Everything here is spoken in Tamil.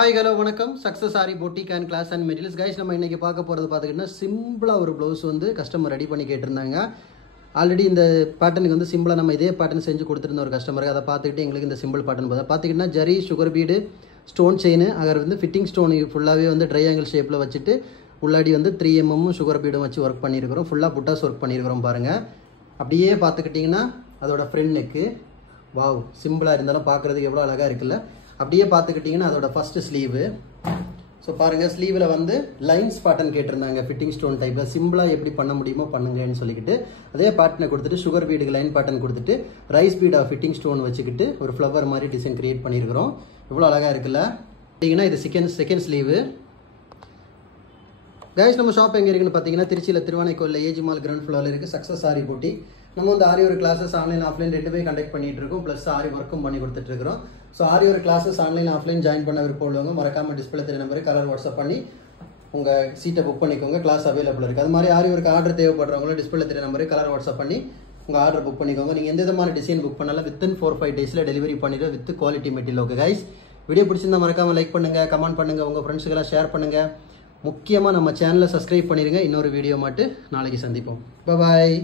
Hi, hello, வணக்கம் Success Sari Boutique and Class and Materials guys. நம்ம இன்னைக்கு பார்க்க போறது பாத்தீங்கன்னா சிம்பிளா ஒரு ப்ளவுஸ் வந்து கஸ்டமர் ரெடி பண்ணி கேட்டிருந்தாங்க. ஆல்ரெடி இந்த பேட்டர்னுக்கு வந்து சிம்பிளா நம்ம இதே பேட்டர்ன் செஞ்சு கொடுத்திருந்த ஒரு கஸ்டமருக்கு அதை பார்த்துக்கிட்டு எங்களுக்கு இந்த சிம்பிள் பேட்டர்ன் பாத்தீங்கன்னா zari sugar bead stone chain அகர் வந்து ஃபிட்டிங் ஸ்டோன் ஃபுல்லாவே வந்து ட்ரையாங்கிள் ஷேப்ல வச்சிட்டு உள்ளாடி வந்து 3 mm சுகர் பீடும் வச்சு வர்க் பண்ணியிருக்கிறோம். ஃபுல்லா புட்டாஸ் வர்க் பண்ணியிருக்கிறோம் பாருங்க. அப்படியே பார்த்துக்கிட்டீங்கன்னா அதோட ஃப்ரண்ட் நெக் வாவ் சிம்பிளா இருந்தாலும் பார்க்கிறதுக்கு எவ்வளவு அழகா இருக்குல்ல. அப்படியே பார்த்துக்கிட்டீங்கன்னா அதோட ஃபர்ஸ்ட் ஸ்லீவ். ஸோ பாருங்க ஸ்லீவில் வந்து லைன்ஸ் பேட்டர்ன் கேட்டிருந்தாங்க ஃபிட்டிங் ஸ்டோன் டைப்ல சிம்பிளா எப்படி பண்ண முடியுமோ பண்ணுங்கன்னு சொல்லிக்கிட்டு அதே பேட்டர்னை கொடுத்துட்டு சுகர் பீடுக்கு லைன் பேட்டர்ன் கொடுத்துட்டு ரைஸ் பீடா ஃபிட்டிங் ஸ்டோன் வச்சுக்கிட்டு ஒரு ஃப்ளவர் மாதிரி டிசைன் கிரியேட் பண்ணியிருக்கிறோம். இவ்வளோ அழகா இருக்குல்ல. பார்த்தீங்கன்னா இது செகண்ட் ஸ்லீவ். கைஸ் நம்ம ஷாப் எங்கே இருக்குன்னு பார்த்தீங்கன்னா திருச்சியில் திருவானைக்கோயில் ஏஜி மால் கிரவுண்ட் ஃப்ளோரில் இருக்குது சக்ஸஸ் சாரி boutique. நம்ம வந்து ஆரி ஒரு கிளாஸஸ் ஆன்லைன் ஆஃப்லைன் ரெண்டுமே கண்டக்ட் பண்ணிட்டு இருக்கோம். ப்ளஸ் ஆரி ஒர்க்கும் பண்ணி கொடுத்துட்டு இருக்கிறோம். ஸோ ஆரி ஒரு கிளாஸஸ் ஆன்லைன் ஆஃப்லைன் ஜாயின் பண்ண விருப்பம் உள்ளவங்க மறக்காம டிஸ்பிளே தெரிய நம்பருக்கு கலர் வாட்ஸ்அப் பண்ணி உங்கள் சீட்டை புக் பண்ணிக்கோங்க. கிளாஸ் அவைலபிள் இருக்குது. அது மாதிரி ஆரி ஒரு ஆர்டர் தேவைப்படுறவங்களும் டிஸ்பிளே தெரிய நம்பருக்கு கலர் வாட்ஸ்அப் பண்ணி உங்கள் ஆர்டர் புக் பண்ணிக்கோங்க. நீங்கள் எந்த விதமான டிசைன் புக் பண்ணாலும் வித்தின் 4-5 டேஸில் டெலிவரி பண்ணிடுற with quality material. Okay guys, video பிடிச்சிருந்தா மறக்காம லைக் பண்ணுங்க, கமெண்ட் பண்ணுங்க, உங்கள் ஃப்ரெண்ட்ஸுக்கெல்லாம் ஷேர் பண்ணுங்க. முக்கியமாக நம்ம சேனலை சப்ஸ்கிரைப் பண்ணிடுங்க. இன்னொரு வீடியோ மட்டும் நாளைக்கு சந்திப்போம். பாய்.